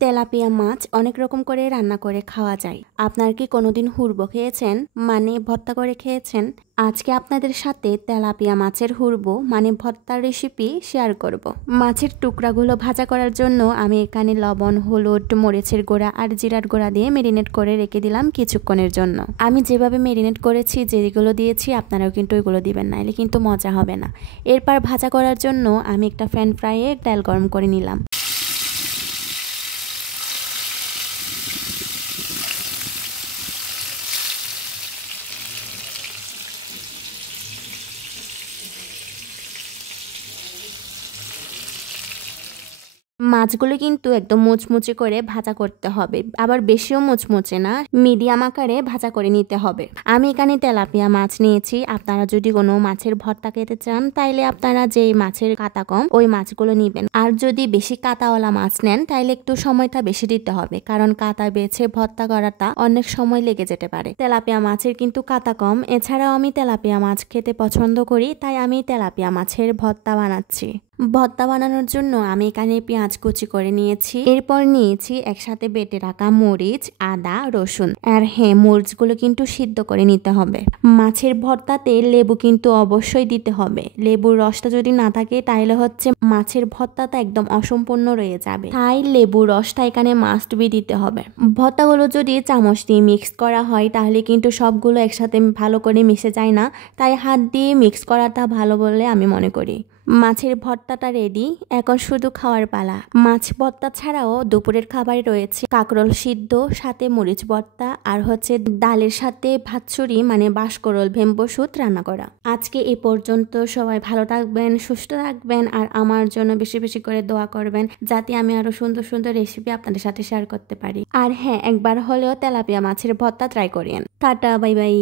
Tilapia মাছ অনেক রকম করে রান্না করে খাওয়া যায়। আপনার কি কোনোদিন হুরবো খেয়েছেন, মানে ভর্তা করে খেয়েছেন? আজকে আপনাদের সাথে তেলাপিয়া মাছের হুরবো মানে ভর্তার রেসিপি শেয়ার করব। মাছের টুকরাগুলো ভাজা করার জন্য আমি এখানে লবণ, হলুদ, মরিচের গুঁড়া আর জিরার গুঁড়া দিয়ে মেরিনেট করে রেখে দিলাম কিছুক্ষণের জন্য। আমি যেভাবে মেরিনেট করেছি, যেগুলো দিয়েছি আপনারাও কিন্তু ওইগুলো দিবেন, না এলে কিন্তু মজা হবে না। এরপর ভাজা করার জন্য আমি একটা প্যান ফ্রাইয়ে তেল গরম করে নিলাম। মাছগুলো কিন্তু একদম মুচমুচে করে ভাজা করতে হবে, আবার বেশিও মুচমুচে না, মিডিয়াম আকারে ভাজা করে নিতে হবে। আমি এখানে তেলাপিয়া মাছ নিয়েছি। আপনারা যদি কোনো মাছের ভর্তা খেতে চান তাইলে আপনারা যেই মাছের কাটা কম ওই মাছগুলো নিবেন, আর যদি বেশি কাটাওয়ালা মাছ নেন তাইলে একটু সময়টা বেশি দিতে হবে, কারণ কাটা বেছে ভর্তা করাটা অনেক সময় লেগে যেতে পারে। তেলাপিয়া মাছের কিন্তু কাটা কম। এছাড়াও আমি তেলাপিয়া মাছ খেতে পছন্দ করি, তাই আমি তেলাপিয়া মাছের ভর্তা বানাচ্ছি। ভর্তা বানানোর জন্য আমি এখানে পেঁয়াজ কুচি করে নিয়েছি, এরপর নিয়েছি একসাথে বেটে রাখা মরিচ, আদা, রসুন। আর হ্যাঁ, মরিচগুলো কিন্তু সিদ্ধ করে নিতে হবে। মাছের ভর্তাতে লেবু কিন্তু অবশ্যই দিতে হবে। লেবুর রসটা যদি না থাকে তাহলে হচ্ছে মাছের ভর্তাটা একদম অসম্পূর্ণ রয়ে যাবে, তাই লেবুর রসটা এখানে মাস্ট বি দিতে হবে। ভর্তাগুলো যদি চামচ দিয়ে মিক্স করা হয় তাহলে কিন্তু সবগুলো একসাথে ভালো করে মিশে যায় না, তাই হাত দিয়ে মিক্স করাটা ভালো বলে আমি মনে করি। মাছের ভর্তাটা রেডি, এখন শুধু খাওয়ার পালা। মাছ ভর্তা ছাড়াও দুপুরের খাবারে রয়েছে কাঁকরোল সিদ্ধ, সাথে মরিচ ভর্তা, আর হচ্ছে ডালের সাথে ভাতছুরি মানে বাঁশকরল ভেম্বো সুত রান্না করা। আজকে এ পর্যন্ত। সবাই ভালো থাকবেন, সুস্থ থাকবেন, আর আমার জন্য বেশি বেশি করে দোয়া করবেন যাতে আমি আরো সুন্দর সুন্দর রেসিপি আপনাদের সাথে শেয়ার করতে পারি। আর হ্যাঁ, একবার হলেও তেলাপিয়া মাছের ভর্তা ট্রাই করিয়েন। Tata, bye bye.